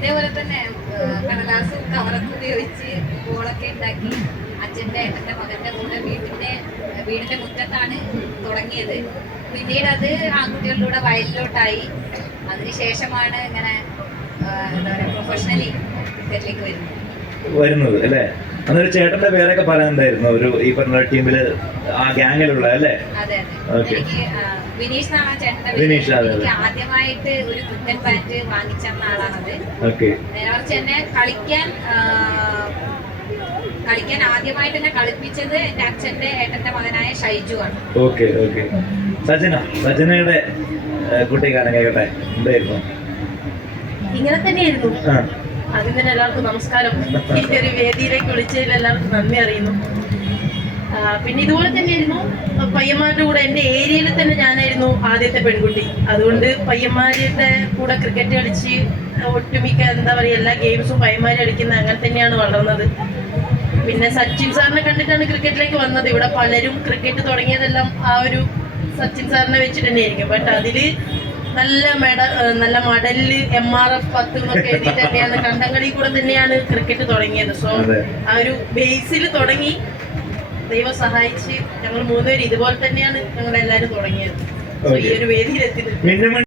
ഇതേപോലെ തന്നെ കടലാസും കവറൊക്കെ ഉപയോഗിച്ച് ബോളൊക്കെ ഉണ്ടാക്കി അച്ഛൻ്റെ ഏട്ടൻ്റെ മകൻ്റെ കൂടെ വീടിൻ്റെ മുറ്റത്താണ് തുടങ്ങിയത്. പിന്നീട് അത് ആൺകുട്ടികളിലൂടെ വയലിലോട്ടായി. അതിനുശേഷമാണ് ഇങ്ങനെ എന്താ പറയുക പ്രൊഫഷണലി ക്രിക്കറ്റിലേക്ക് വരുന്നത് അല്ലേ? അന്നൊരു ചേട്ടന്റെ പേരൊക്കെ പറയാനുണ്ടായിരുന്നു ഒരു ഈ പറഞ്ഞ ടീമില് ആ ഗ്യാങ്ങിലുള്ള അല്ലേ? അതെ ഓക്കെ. എനിക്ക് വിനീഷ് എന്നാണ് ചേട്ടന്റെ വിനീഷ്, അതെ, എനിക്ക് ആദ്യമായിട്ട് ഒരു ക്രിക്കറ്റ് ബാറ്റ് വാങ്ങിച്ച ആളാണത്. ഓക്കെ. നേരെ മറിച്ച് എന്നെ കളിക്കാൻ ആദ്യമായിട്ട് എന്നെ കളിപ്പിച്ചത് എന്റെ അച്ഛന്റെ ഏട്ടന്റെ മകനായ ഷൈജു ആണ്. Okay okay. സജനയുടെ കുട്ടിക്കാലം കേട്ടെ എന്തായിരുന്നു? ഇങ്ങനെ തന്നെയായിരുന്നു. ആദ്യം തന്നെ എല്ലാവർക്കും നമസ്കാരം. ഈ ഒരു വേദിയിലേക്ക് വിളിച്ചതിൽ എല്ലാവർക്കും നന്ദി അറിയുന്നു. പിന്നെ ഇതുപോലെ തന്നെയായിരുന്നു പയ്യന്മാരുടെ കൂടെ എൻ്റെ ഏരിയയിൽ തന്നെ ഞാനായിരുന്നു ആദ്യത്തെ പെൺകുട്ടി. അതുകൊണ്ട് പയ്യന്മാരുടെ കൂടെ ക്രിക്കറ്റ് കളിച്ച് ഒട്ടുമിക്ക എന്താ പറയുക എല്ലാ ഗെയിംസും പയ്യന്മാർ കളിക്കുന്നത് അങ്ങനെ തന്നെയാണ് വളർന്നത്. പിന്നെ സച്ചിൻ സാറിനെ കണ്ടിട്ടാണ് ക്രിക്കറ്റിലേക്ക് വന്നത്. ഇവിടെ പലരും ക്രിക്കറ്റ് തുടങ്ങിയതെല്ലാം ആ ഒരു സച്ചിൻ സാറിനെ വെച്ചിട്ട് തന്നെയായിരിക്കും. ബട്ട് അതില് നല്ല മഡലില് MRF 10 എന്നൊക്കെ എഴുതിയിട്ട് തന്നെയാണ് കണ്ടംകളി കൂടെ തന്നെയാണ് ക്രിക്കറ്റ് തുടങ്ങിയത്. സോ ആ ഒരു ബേസിൽ തുടങ്ങി ദൈവം സഹായിച്ച് ഞങ്ങൾ 3 പേര് ഇതുപോലെ തന്നെയാണ് ഞങ്ങളെല്ലാരും തുടങ്ങിയത്. സോ ഈ ഒരു വേദിയിലെത്തിയത്